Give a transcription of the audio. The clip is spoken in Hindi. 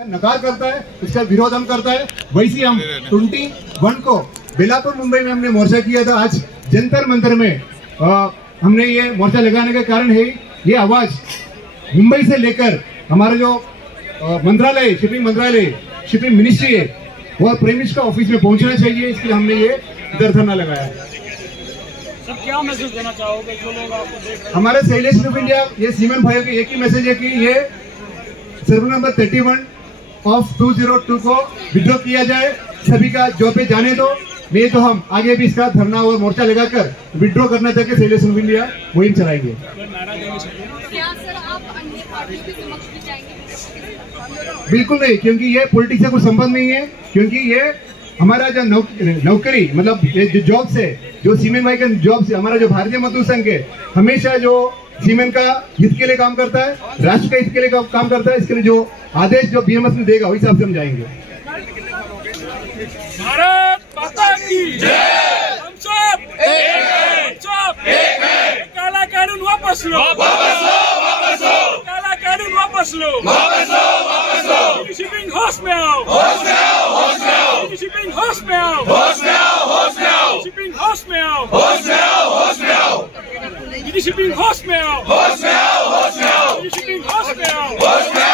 नकार करता है, उसका विरोध हम करता है। वैसे हम 21 को बेलापुर मुंबई में हमने मोर्चा किया था। आज जंतर मंतर में हमने ये मोर्चा लगाने का कारण है ये आवाज मुंबई से लेकर हमारा जो मंत्रालय, शिपिंग मिनिस्ट्री है वो प्रेमिस का ऑफिस में पहुंचना चाहिए। इसलिए हमने ये इधर धरना लगाया है। सर, क्या मैसेज देना चाहोगे जो लोग आपको देख रहे हैं? हमारे सेलेस ग्रुप इंडिया ये सीमेंट भाइयों की एक ही मैसेज है कि ये सर्वे नंबर 31 ऑफ 202 को विड्रॉ किया जाए। सभी का जॉब पे जाने दो, नहीं तो हम आगे भी इसका धरना और मोर्चा लगाकर विड्रॉ करना चाहकर सेलेस ग्रुप इंडिया मुहिम चलाएंगे। क्या सर आप अन्य पार्टियों के समक्ष भी जाएंगे? बिल्कुल नहीं, क्योंकि ये पॉलिटिक्स से कुछ संबंध नहीं है। क्योंकि ये हमारा जो नौकरी मतलब जो जॉब से जो सीमेंट भाई का जॉब से हमारा जो भारतीय मजदूर संघ है हमेशा जो सीमेंट का हित के लिए काम करता है, राष्ट्र का हित के लिए काम करता है। इसके लिए जो आदेश जो बीएमएस ने देगा वही हिसाब से हम जाएंगे। भारत माता की जय। हम सब एक हैं। काला कानून वापस लो, काला कानून वापस लो। शिपिंग होश में आओ, शिपिंग होश में आओ, शिपिंग होश में आओ, शिपिंग होश में आओ, शिपिंग होश में आओ।